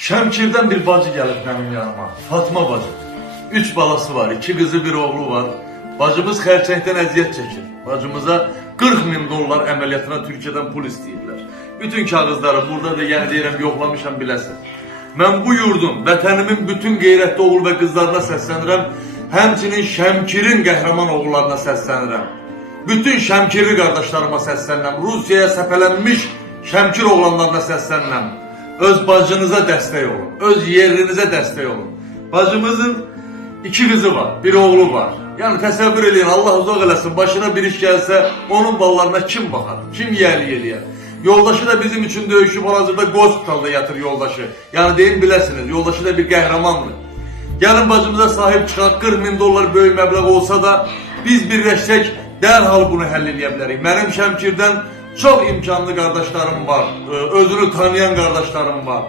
Şəmkirdən bir bacı gəlib mənim yanıma. Fatma bacı. Üç balası var, iki kızı bir oğlu var. Bacımız xərçəngdən əziyyət çəkir. Bacımıza 40 min dollar əməliyyatına Türkiyədən pul istəyirlər. Bütün kağızları burada da yəni deyirəm yoxlamışam biləsən. Mən bu yurdun, vətənimin bütün qeyrətli oğul və qızlarına səslənirəm. Həmçinin Şəmkirin qəhrəman oğullarına səslənirəm. Bütün Şəmkirli qardaşlarıma səslənirəm. Rusiyaya səpələnmiş Şəmkir oğlanlarına səslənirəm. Öz bacınıza dəstək olun. Öz yerinizə dəstək olun. Bacımızın iki kızı var, bir oğlu var. Yani təsəvvür eləyin, Allah uzaq eləsin, başına bir iş gəlsə, onun ballarına kim baxar? Kim yiyəli eləyər? Yoldaşı da bizim için döyüşüb hal-hazırda hospitalda yatır yoldaşı. Yani deyin biləsiniz, yoldaşı da bir qəhrəmandır. Gəlin bacımıza sahip çıxaq 40 min dollar böyük məbləğ olsa da biz birləşsək dərhal bunu həll edə bilərik. Mənim çox imkanlı qardaşlarım var, ə, özünü tanıyan qardaşlarım var.